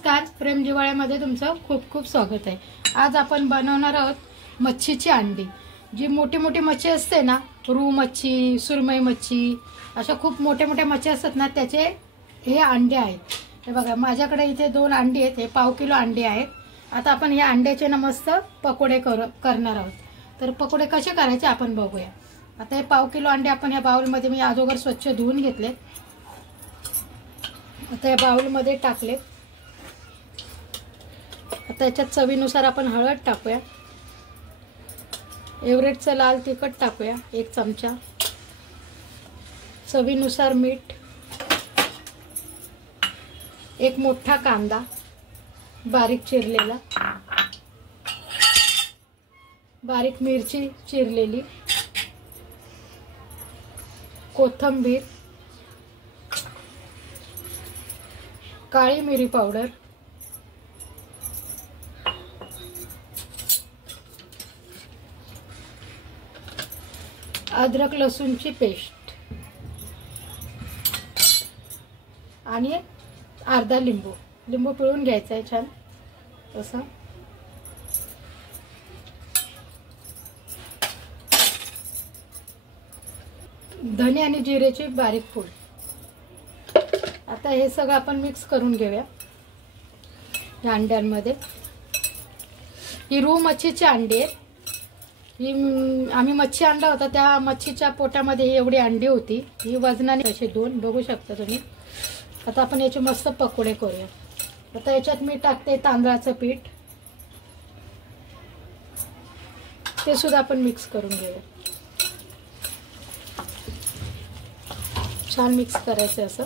नमस्कार, प्रेम जिव्हाळ्यामध्ये तुमचं खूप खूप स्वागत आहे। आज आपण बनवणार आहोत मच्छीची अंडी। जी मोठी मोठी मच्छी असते ना, रू मच्छी, सुरमई मच्छी, अशा खूप मोठे मोठे मच्छी असतात ना, त्याचे हे अंडे आहेत। हे बघा, माझ्याकडे इथे 2 अंडी आहेत। हे पाव किलो अंडे आहेत। आता आपण या अंड्याचे ना मस्त पकोडे करणार आहोत। तर पकोडे कसे करायचे आपण बघूया। आता हे पाव किलो अंडे आपण या बाउलमध्ये मी अगोदर स्वच्छ धुवून घेतले। आता या बाउलमध्ये टाकले। आता याच्यात चवीनुसार आपण हळद टाकूया। एव्हरेस्टचं लाल तिखट टाकूया 1 चमचा। चवीनुसार मीठ। 1 मोठा कांदा बारीक चिरलेला। बारीक मिरची चिरलेली। कोथिंबीर। काळी मिरी पावडर। अद्रक लसूणची पेस्ट आणि अर्धा लिंबू पिळून घ्यायचा आहे छान असं। धने आणि जिरेची बारीक पूड। आता हे सगळं आपण मिक्स करून घेऊया या अंड्यांमध्ये। ही रू मच्छीची अंडी आहेत। ही आम्ही मच्छी आणला होता, त्या मच्छीच्या पोटामध्ये एवढी अंडी होती। ही वजनाने असे 2 बघू शकता तुम्ही। आता आपण याचे मस्त पकोडे करूया। आता याच्यात मी टाकते तांदळाचं पीठ। ते सुद्धा आपण मिक्स करून घेऊया। छान मिक्स करायचं असं।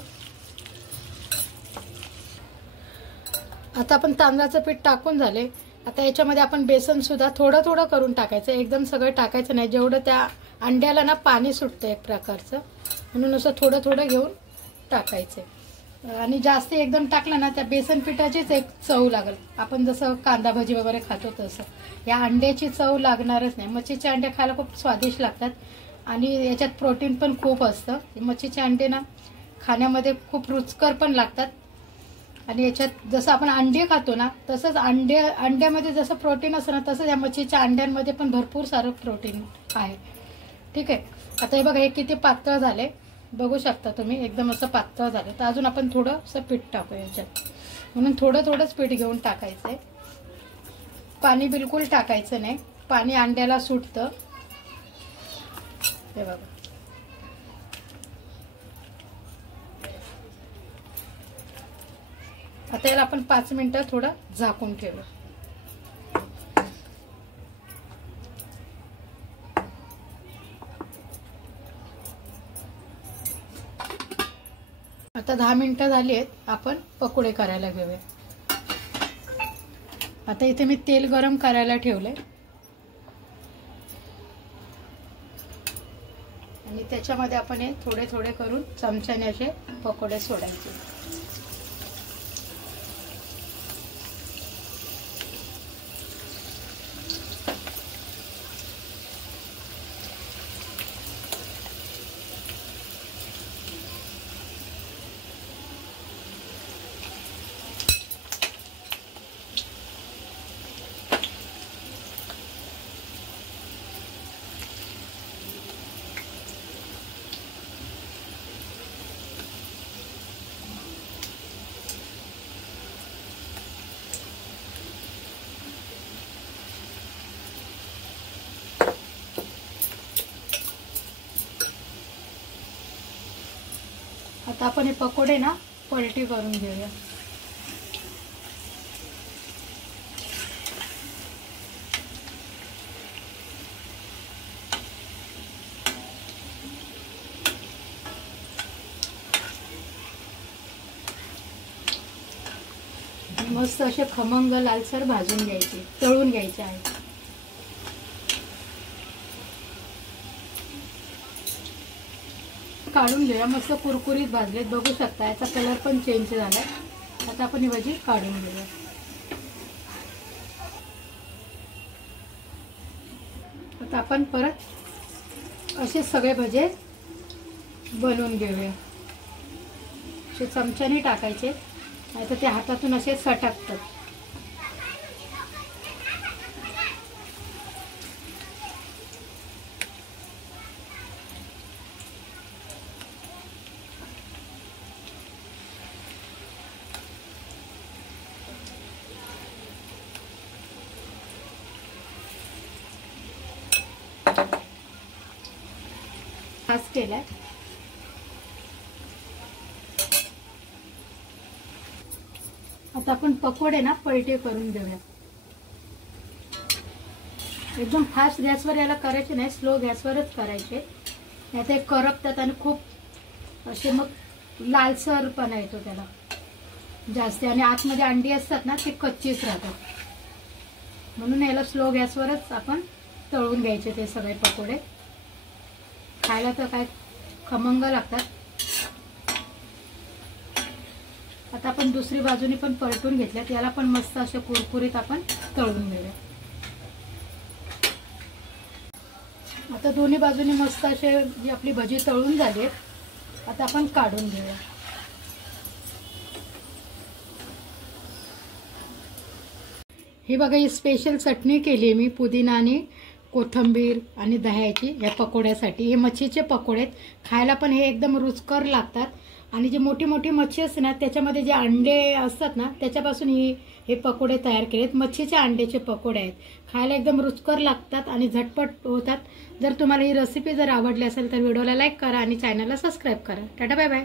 आता आपण तांदळाचं पीठ टाकून झाले। आता याच्यामध्ये आपण बेसन सुद्धा थोडं थोडं करून टाकायचं, एकदम सगळं टाकायचं नाही। जेवढं त्या अंड्याला ना पाणी सुटतं एक प्रकारचं, म्हणून असं थोडं थोडं घेऊन टाकायचं। आणि जास्त एकदम टाकलं ना, त्या बेसन पिठाचीच एक चव लागेल। आपण जसं कांदा भाजी वगैरे खातो तसं या अंड्याची चव लागणारच नाही। मच्छीचे अंडे खायला खूप स्वादिष्ट लागतात आणि याच्यात प्रोटीन पण खूप असतं। मच्छीचे अंडे ना खाण्यामध्ये खूप रुचकर पण लागतात। आणि याच्यात जसं आपण अंडे खातो ना, तसंच अंड्यामध्ये जसं प्रोटीन असतं ना, तसंच या मच्छीच्या अंड्यांमध्ये पण भरपूर सारं प्रोटीन आहे। ठीक आहे। आता हे बघा, हे किती पातळ झाले बघू शकता तुम्ही, एकदम असं पातळ झालं। तर अजून आपण थोडं असं पीठ टाकूया याच्यात, म्हणून थोडं थोडंच पीठ घेऊन टाकायचंय। पाणी बिलकुल टाकायचं नाही, पाणी अंड्याला सुटतं। हे बघा, आता याला आपण 5 मिनिटं थोडं झाकून ठेवू। आता 10 मिनिटं झाली आहेत, आपण पकोडे करायला घेऊया। आता इथे मी तेल गरम करायला ठेवलंय आणि त्याच्यामध्ये आपण हे थोडे थोडे करून चमच्याने असे पकोडे सोडायचे। आता आपण हे पकोडे ना पलटी करून घेऊया। मस्त असे खमंग लालसर भाजून घ्यायचे, तळून घ्यायचे आहे। काढून घेऊया। मस्त कुरकुरीत भाजलेत बघू शकता, याचा कलर पण चेंज झालाय। आता आपण ही भाजी काढून घेऊया। आता आपण परत असे सगळे भजे बनवून घेऊया। असे चमच्याने टाकायचे नाहीतर ते हातातून असे सटकतात. खास केलाय. आता आपण पकोडे ना पलटे करून घेऊया. एकदम फास्ट गॅसवर याला करायचे नाही, स्लो गॅसवरच करायचे. नाही ते करपतात आणि खूप असे मग लालसरपणा येतो त्याला जास्त, आणि आतमध्ये अंडी असतात ना ती कच्चीच राहतात. म्हणून याला स्लो गॅसवरच आपण तळून घ्यायचे ते सगळे पकोडे. खायला तर काय खमंग लागतात. आता आपण दुसरी बाजूनी पण परतून घेतल्यात. याला पण मस्त असे कुरकुरीत आपण तळून घेऊया. आता दोन्ही बाजूनी मस्त असे जी आपली भजी तळून झाली, आता आपण काढून घेऊया. ही बघा, ही स्पेशल चटणी केली आहे मी पुदिना आणि कोथिंबीर आणि दह्याची या पकोड्यासाठी. हे मच्छीचे पकोडे आहेत. खायला पण हे एकदम रुचकर लागतात. आणि जी मोठी मोठी मच्छी असते ना त्याच्यामध्ये जे अंडे असतात ना त्याच्यापासून हे पकोडे तयार केलेत. मच्छीच्या अंड्याचे पकोडे आहेत. खायला एकदम रुचकर लागतात आणि झटपट होतात. जर तुम्हाला ही रेसिपी जर आवडली असेल तर व्हिडिओला लाईक करा आणि चॅनलला सबस्क्राईब करा. Tata bye bye.